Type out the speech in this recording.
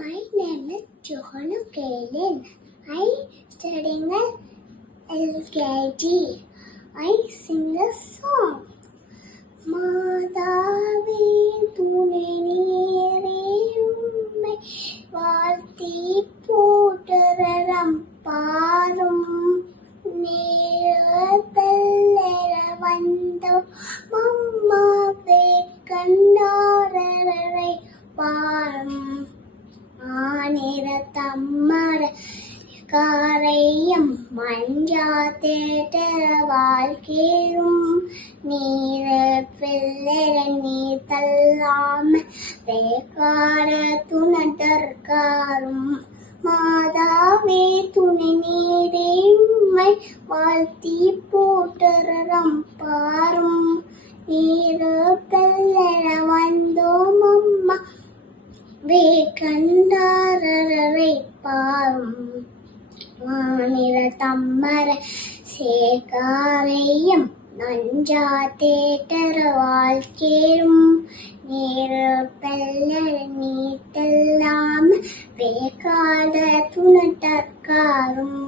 My name is Johanna Kaelin. I studying at LKG. I sing a song. மாதாவே துணை நீரே உம்மை வாழ்த்தி போற்றுறோம் பாரும் நேரத்தெல்லற வந்தோம் அம்மாவே கண்டாரரை பாரும் ஆனிர தம்மர காரையும் மஞ்சா தேட்டர வாழ்க்கையும் நீர பிள்ளர நீ தள்ளாம வேகார துணதற்காரும் மாதாவே துணை நீரே உம்மை வாழ்த்தி போற்றுறோம் பாரும் நீர பிள்ளர வந்தோம் அம்மா கண்டாரரை பாரும் வானிர தம்மர சேகாரையும் நஞ்சா தேட்டர வாழ்க்கேரும் நேரு பெல்லர நீத்தெல்லாம் வேகாத துணதற்காரும்